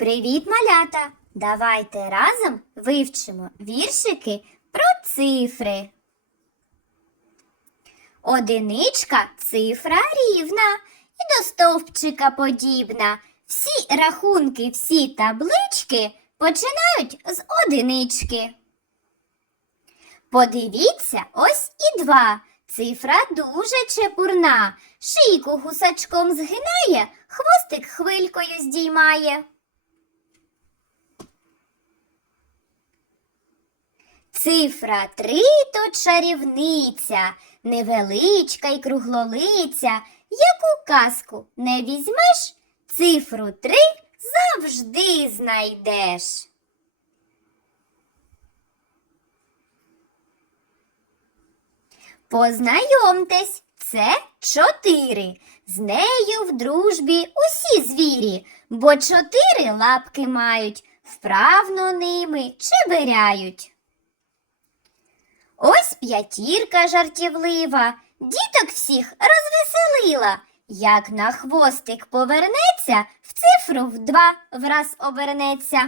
Привіт, малята! Давайте разом вивчимо віршики про цифри. Одиничка цифра рівна і до стовпчика подібна. Всі рахунки, всі таблички починають з одинички. Подивіться, ось і два. Цифра дуже чепурна. Шийку гусачком згинає, хвостик хвилькою здіймає. Цифра три то чарівниця, невеличка й круглолиця. Яку казку не візьмеш, цифру три завжди знайдеш. Познайомтесь, це чотири. З нею в дружбі усі звірі, бо чотири лапки мають, вправно ними чеберяють. П'ятірка жартівлива, діток всіх розвеселила. Як на хвостик повернеться, в цифру в два враз обернеться.